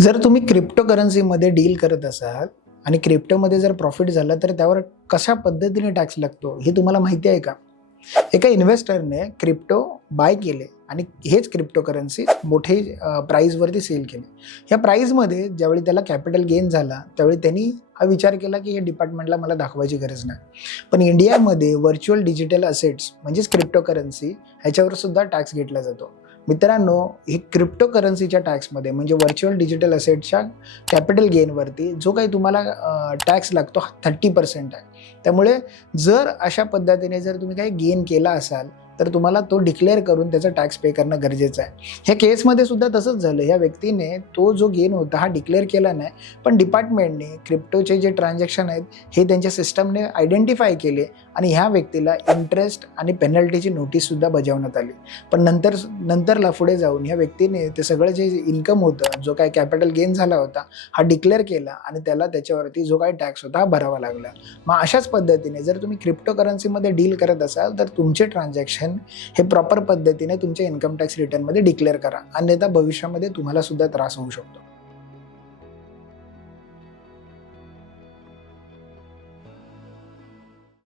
जर तुम्ही क्रिप्टोकरन्सीमध्ये डील करत असाल आणि क्रिप्टोमध्ये जर प्रॉफिट झालं तर त्यावर कशा पद्धतीने टॅक्स लागतो हे तुम्हाला माहिती आहे का? एका इन्व्हेस्टरने क्रिप्टो बाय केले आणि हेच क्रिप्टोकरन्सी मोठे प्राईजवरती सेल केले. ह्या प्राईजमध्ये ज्यावेळी त्याला कॅपिटल गेन झाला त्यावेळी त्यांनी हा विचार केला की हे डिपार्टमेंटला मला दाखवायची गरज नाही. पण इंडियामध्ये व्हर्च्युअल डिजिटल असेट्स म्हणजेच क्रिप्टोकरन्सी ह्याच्यावर सुद्धा टॅक्स घेतला जातो. मित्रांनो, ही क्रिप्टोकरन्सीच्या टॅक्समध्ये म्हणजे व्हर्च्युअल डिजिटल असेटच्या कॅपिटल गेनवरती जो काही तुम्हाला टॅक्स लागतो हा 30% आहे. त्यामुळे जर अशा पद्धतीने जर तुम्ही काही गेन केला असाल तर तुम्हाला तो डिक्लेअर करून त्याचा टॅक्स पे करणं गरजेचं आहे. ह्या केसमध्ये सुद्धा तसंच झालं. ह्या व्यक्तीने तो जो गेन होता हा डिक्लेअर केला नाही, पण डिपार्टमेंटने क्रिप्टोचे जे ट्रान्झॅक्शन आहेत हे त्यांच्या सिस्टमने आयडेंटिफाय केले आणि ह्या व्यक्तीला इंटरेस्ट आणि पेनल्टीची नोटीससुद्धा बजावण्यात आली. पण नंतरला पुढे जाऊन ह्या व्यक्तीने ते सगळं जे इन्कम होतं, जो काय कॅपिटल गेन झाला होता हा डिक्लेअर केला आणि त्याला त्याच्यावरती जो काही टॅक्स होता हा भरावा लागला. मग अशाच पद्धतीने जर तुम्ही क्रिप्टोकरन्सीमध्ये डील करत असाल तर तुमचे ट्रान्झॅक्शन हे प्रॉपर पद्धतीने तुमच्या इन्कम टॅक्स रिटर्नमध्ये डिक्लेअर करा, अन्यथा भविष्यामध्ये तुम्हाला सुद्धा त्रास होऊ शकतो.